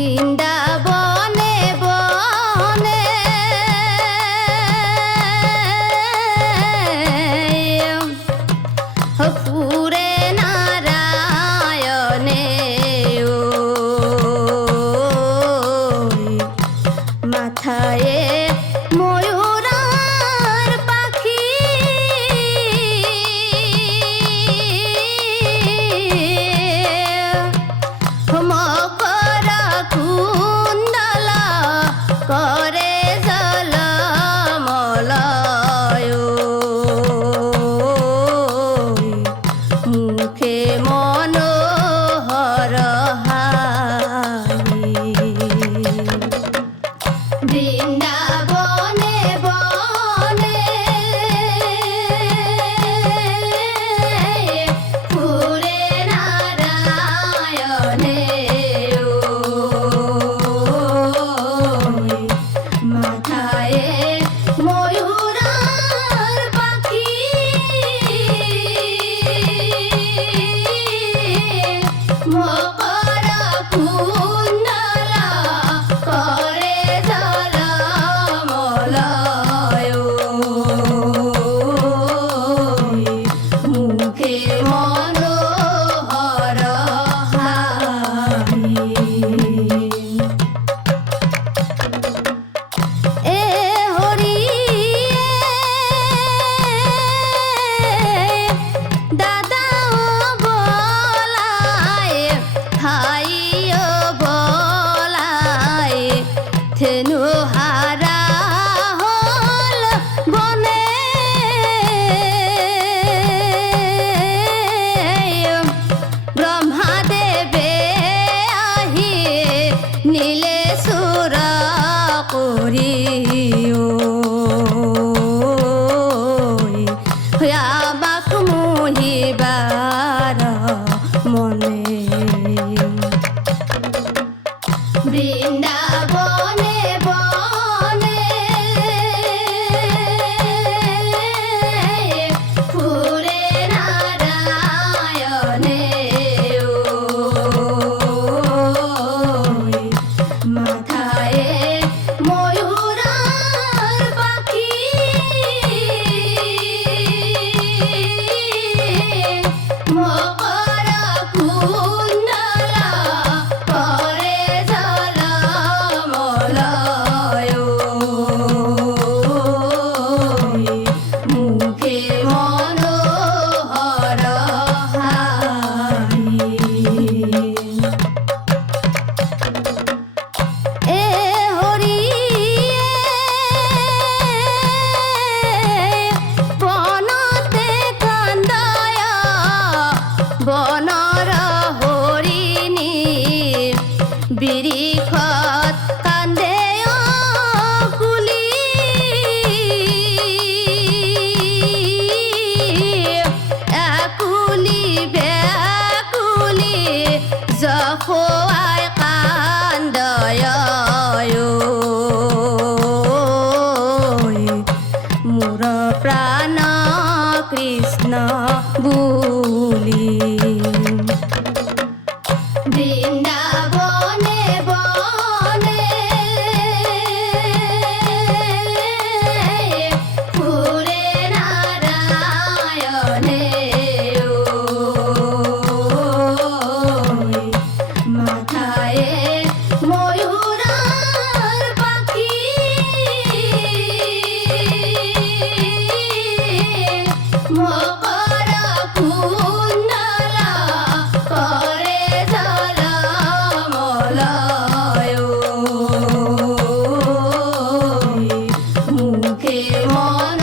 বৃন্দাবনে বনে পুরে নারায়ণে মাথায় ময়ূরার পাখি মকর কুণ্ডলা করে জলমলয় মুখে মনোহর হারি বৃন্দাবনে বনে পুরে নারায়ণে মাথায় ময়ূরার পাখি মকর কুণ্ডলা করে জলমলয় মুখে মনোহর হারি এ হরি দাদা বলায় ভাইও বলায় থেনু হারা হল বনে ব্রহ্মাদেবে আহিয়ে নীলে সুর করিও আমাক মোহিবার মনে বৃন্দাবনে বনে পুরে নারায়ণে মাথায় ময়ূরার পাখি মকর কুণ্ডলা করে জলমলয় মুখে মনোহর হারি এ হরি বনতে কান্দায় বনর হরিণী বিরিখত কান্দে কুলি একুলি বেকুলি যখোয়াই কান্দয় মোর প্রাণ কৃষ্ণ বুলি বৃন্দাবনে বনে পুরে নারায়ণে মাথায় ময়ূরার পাখি মকর কুণ্ডলা করে জলমলয় মুখে মন